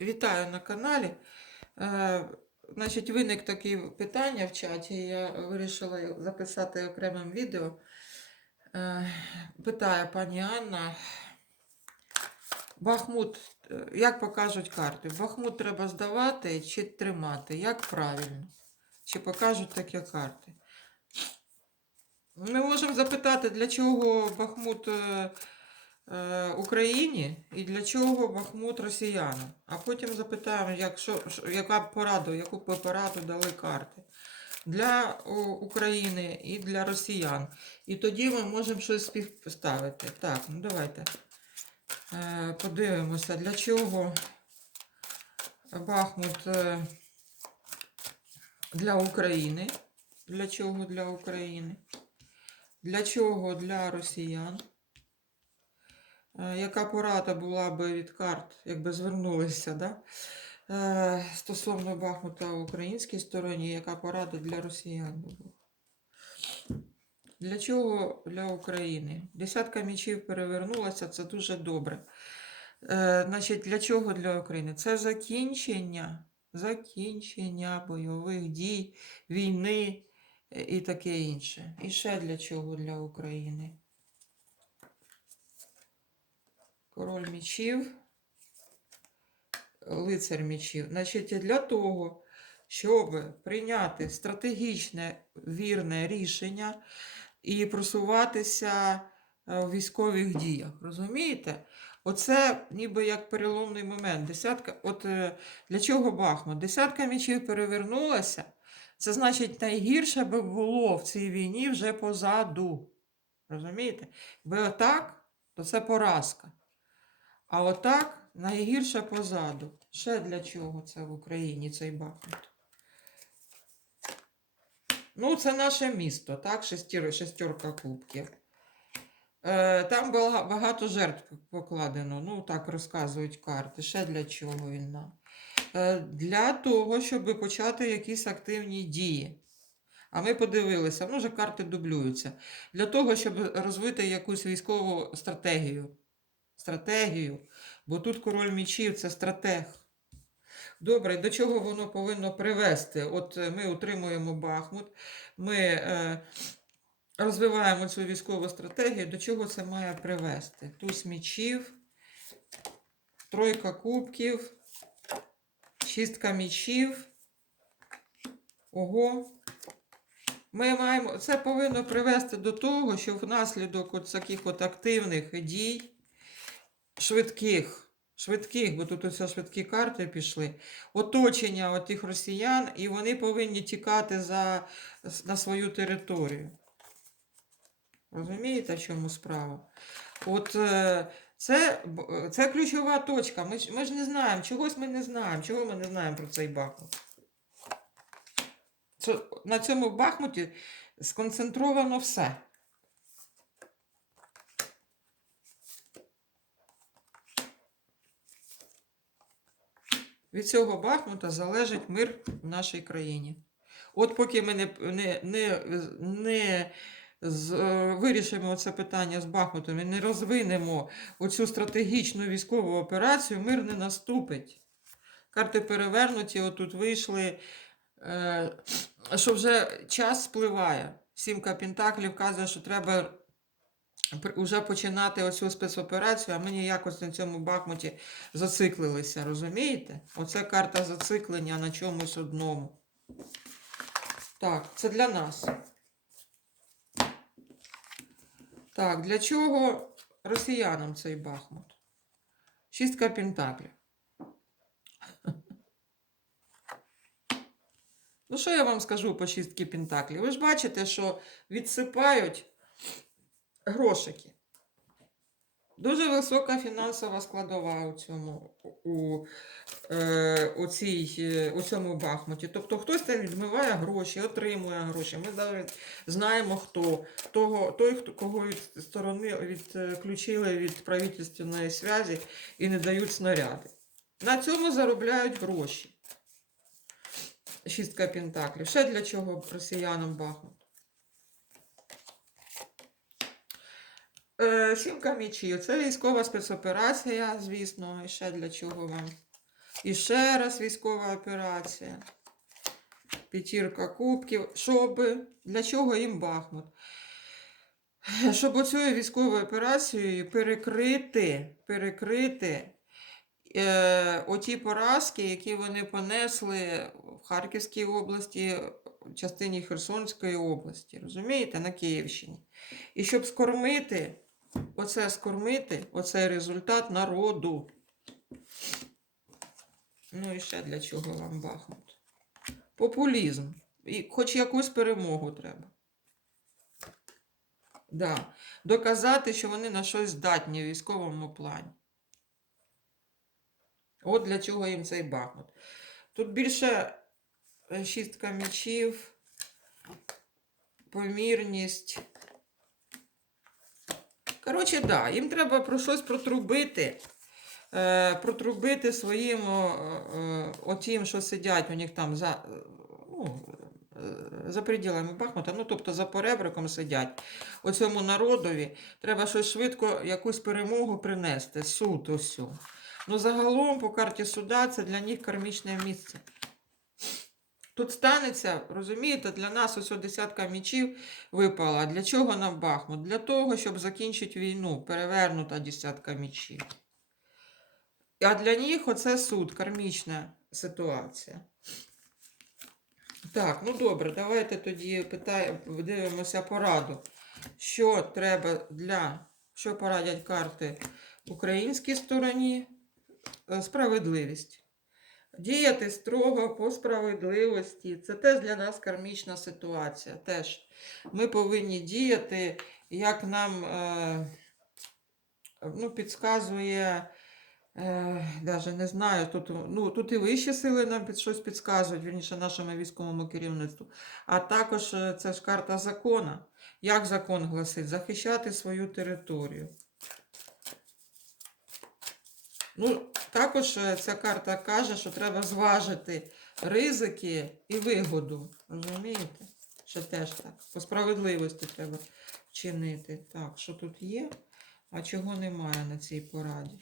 Вітаю на каналі. Е, Значить, виник таке питання в чаті. Я вирішила записати окремим відео. Е, Питає пані Анна. Бахмут, е, як покажуть карти? Бахмут треба здавати чи тримати? Як правильно? Чи покажуть такі карти? Ми можемо запитати, для чого Бахмут е, Україні і для чого Бахмут росіянам. А потім запитаємо, як, що, що- яка порада, яку пораду дали карти для України і для росіян. І тоді ми можемо щось співставити. Так, ну давайте е, подивимося, для чого Бахмут е, для України. Для чого для України? Для чого для росіян? Е, Яка порада була би від карт, якби звернулися, да? Е, стосовно Бахмута в українській стороні, яка порада для росіян була? Для чого для України? Десятка мічів перевернулася, це дуже добре. Е, значить, для чого для України? Це закінчення, закінчення бойових дій, війни і таке інше. І ще для чого для України? Король мічів, лицар мічів. Значить, для того, щоб прийняти стратегічне вірне рішення і просуватися е, в військових діях. Розумієте? Оце ніби як переломний момент. Десятка, от е, для чого Бахмут? Десятка мічів перевернулася. Це значить, найгірше би було в цій війні вже позаду. Розумієте? Бо отак, то це поразка. А отак найгірше позаду. Ще для чого це в Україні цей Бахмут? Ну, це наше місто, так? Шестір, шестерка кубків. Е, там бага- багато жертв покладено. Ну, так розказують карти. Ще для чого він нам? Е, для того, щоб почати якісь активні дії. А ми подивилися, ну вже карти дублюються. Для того, щоб розвити якусь військову стратегію. Стратегію. Бо тут король мічів це стратег. Добре, до чого воно повинно привести? От е, ми утримуємо Бахмут, ми е, розвиваємо цю військову стратегію. До чого це має привести? Туз мічів, тройка кубків, шістка мічів. Ого. Ми маємо, це повинно привести до того, що внаслідок от таких от активних дій, швидких, швидких, бо тут ось швидкі карти пішли, оточення от тих росіян, і вони повинні тікати за, на свою територію. Розумієте, в чому справа? От е, це, це ключова точка. Ми, ж- ми ж не знаємо, чогось ми не знаємо. Чого ми не знаємо про цей Бахмут? Це, на цьому Бахмуті сконцентровано все. Від цього Бахмута залежить мир в нашій країні. От поки ми не, не, не, не з, е, вирішимо це питання з Бахмутом і не розвинемо оцю стратегічну військову операцію, мир не наступить. Карти перевернуті, отут вийшли, е, що вже час спливає. Сімка Пентаклів вказує, що треба вже починати оцю спецоперацію, а ми ніякось на цьому Бахмуті зациклилися, розумієте? Оце карта зациклення на чомусь одному. Так, це для нас. Так, для чого росіянам цей Бахмут? Шістка Пентаклів. Ну, що я вам скажу по шістки Пентаклів? Ви ж бачите, що відсипають грошики. Дуже висока фінансова складова у цьому, у, е, у, цій, е, у цьому Бахмуті. Тобто хтось там відмиває гроші, отримує гроші. Ми навіть знаємо, хто. Того, той, хто, кого від сторони відключили від правительственної зв'язі і не дають снаряди. На цьому заробляють гроші. Шістка Пентаклів. Ще для чого росіянам Бахмут? Сімка мічів. Це військова спецоперація, звісно, і ще для чого вам. І ще раз військова операція. П'ятірка кубків. Щоб для чого їм Бахмут? Щоб оцією військовою операцією перекрити, перекрити е, оті поразки, які вони понесли в Харківській області, в частині Херсонської області, розумієте, на Київщині. І щоб скормити, оце скормити, оцей результат народу. Ну і ще для чого вам Бахмут? Популізм. І хоч якусь перемогу треба. Да. Доказати, що вони на щось здатні в військовому плані. От для чого їм цей Бахмут. Тут більше е, шістка мечів, помірність. Коротше, да, їм треба про щось протрубити. Е, протрубити своїм е, отім, що сидять у них там за, ну, е, за пределами Бахмута, ну тобто за поребриком сидять. Оцьому народові треба щось швидко, якусь перемогу принести. Суд усю. Ну, загалом по карті суда це для них кармічне місце. Тут станеться, розумієте, для нас ось десятка мічів випала. Для чого нам Бахмут? Для того, щоб закінчити війну, перевернута десятка мічів. А для них оце суд, кармічна ситуація. Так, ну добре, давайте тоді питаємо, дивимося пораду. Що треба для, що порадять карти українській стороні? Е, Справедливість. Діяти строго по справедливості. Це теж для нас кармічна ситуація. Теж ми повинні діяти, як нам е, ну, підказує. Е, не знаю, тут, ну, тут і вищі сили нам під щось підказують, вірніше нашому військовому керівництву. А також е, це ж карта закона. Як закон гласить? Захищати свою територію. Ну, також е, ця карта каже, що треба зважити ризики і вигоду. Розумієте? Ще теж так. По справедливості треба вчинити. Так, що тут є, а чого немає на цій пораді?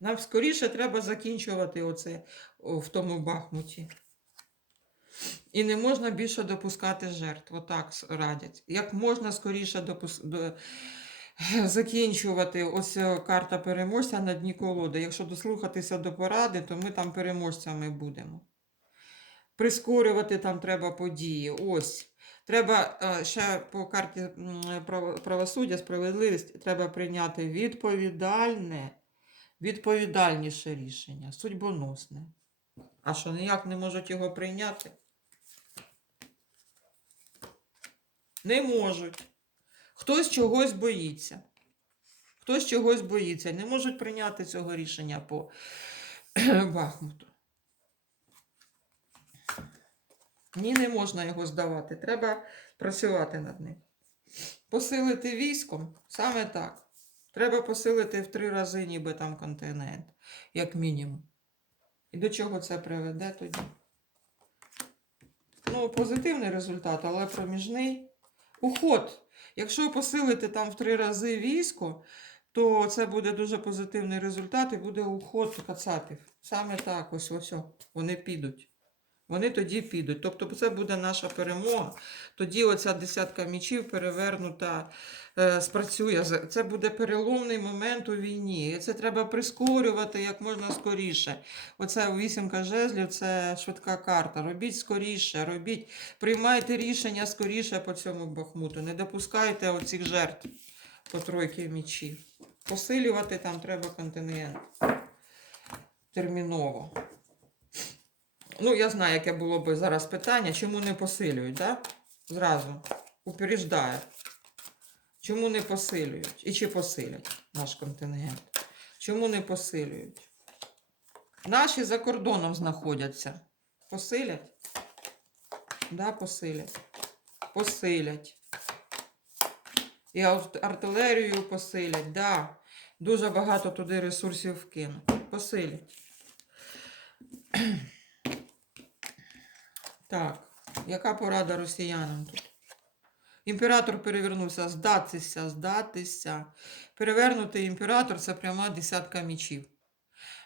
Нам скоріше треба закінчувати оце в тому Бахмуті. І не можна більше допускати жертв. Отак радять. Як можна скоріше допус... закінчувати ось е, карта переможця на дні колоди. Якщо дослухатися до поради, то ми там переможцями будемо. Прискорювати там треба події. Ось. Треба е, ще по карті правосуддя, справедливість, треба прийняти відповідальне, відповідальніше рішення, судьбоносне. А що ніяк не можуть його прийняти? Не можуть. Хтось чогось боїться. Хтось чогось боїться. Не можуть прийняти цього рішення по Бахмуту. Ні, не можна його здавати. Треба працювати над ним. Посилити військом саме так. Треба посилити в три рази, ніби там континент, як мінімум. І до чого це приведе тоді? Ну, позитивний результат, але проміжний. Уход. Якщо посилити там в три рази військо, то це буде дуже позитивний результат і буде уход кацапів. Саме так, ось ось. Вони підуть. Вони тоді підуть. Тобто це буде наша перемога. Тоді оця десятка мічів перевернута, е, спрацює. Це буде переломний момент у війні. І це треба прискорювати як можна скоріше. Оце вісімка жезлів, це швидка карта. Робіть скоріше, робіть, приймайте рішення скоріше по цьому Бахмуту. Не допускайте оцих жертв по тройки мічів. Посилювати там треба континент. Терміново. Ну, я знаю, яке було б зараз питання, чому не посилюють, да? Зразу. Упереждаю. Чому не посилюють? І чи посилять наш контингент? Чому не посилюють? Наші за кордоном знаходяться. Посилять? Да, посилять. Посилять. І артилерію посилять, да. Дуже багато туди ресурсів вкинуть. Посилять. Так, яка порада росіянам тут? Імператор перевернувся, здатися, здатися. Перевернутий імператор це пряма десятка мічів.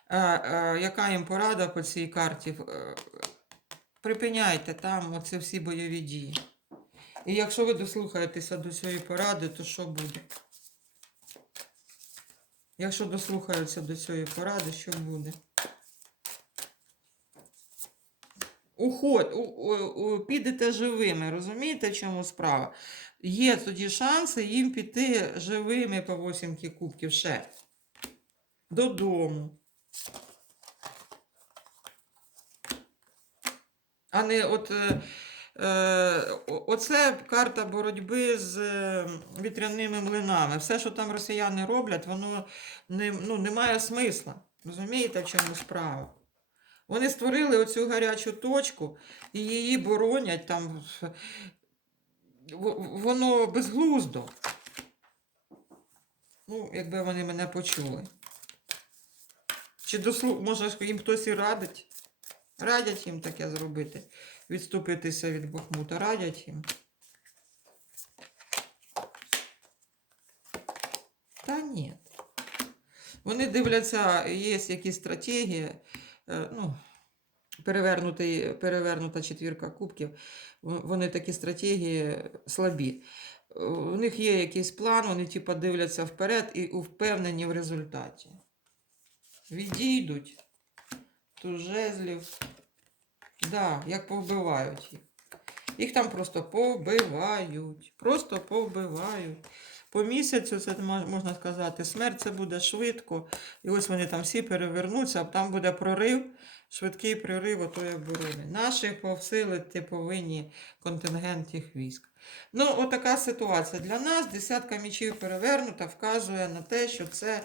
Е, е, яка їм порада по цій карті? Е, припиняйте там оці всі бойові дії. І якщо ви дослухаєтеся до цієї поради, то що буде? Якщо дослухаються до цієї поради, що буде? Уходь, у, у, у, підете живими, розумієте, в чому справа? Є тоді шанси їм піти живими по 8 кубків ще. Додому. А не от. Е, е, оце карта боротьби з е, вітряними млинами. Все, що там росіяни роблять, воно не, ну, не має смисла. Розумієте, в чому справа? Вони створили оцю гарячу точку і її боронять там. Воно безглуздо. Ну, якби вони мене почули. Чи дослу... може їм хтось і радить? Радять їм таке зробити. Відступитися від Бахмута. Радять їм. Та ні. Вони дивляться, є якісь стратегії. Е, Ну, перевернутий, перевернута четвірка кубків. Вони такі стратегії слабі. У них є якийсь план, вони типу, дивляться вперед і впевнені в результаті. Відійдуть. Туз жезлів. Да, як повбивають їх. Їх там просто повбивають. Просто повбивають. По місяцю, це можна сказати, смерть це буде швидко. І ось вони там всі перевернуться, а там буде прорив, швидкий прорив отої оборони. Наших повсилити повинні контингент їх військ. Ну, отака ситуація. Для нас десятка мічів перевернута вказує на те, що це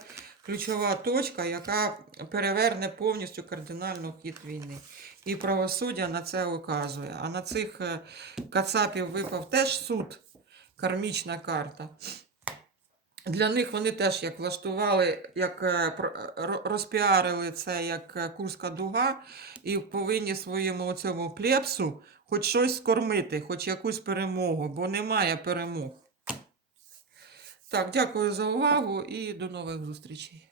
ключова точка, яка переверне повністю кардинально хід війни. І правосуддя на це указує. А на цих е, кацапів випав теж суд, кармічна карта. Для них вони теж як влаштували, як е, розпіарили це як е, Курська дуга, і повинні своєму цьому плепсу хоч щось скормити, хоч якусь перемогу, бо немає перемог. Так, дякую за увагу і до нових зустрічей.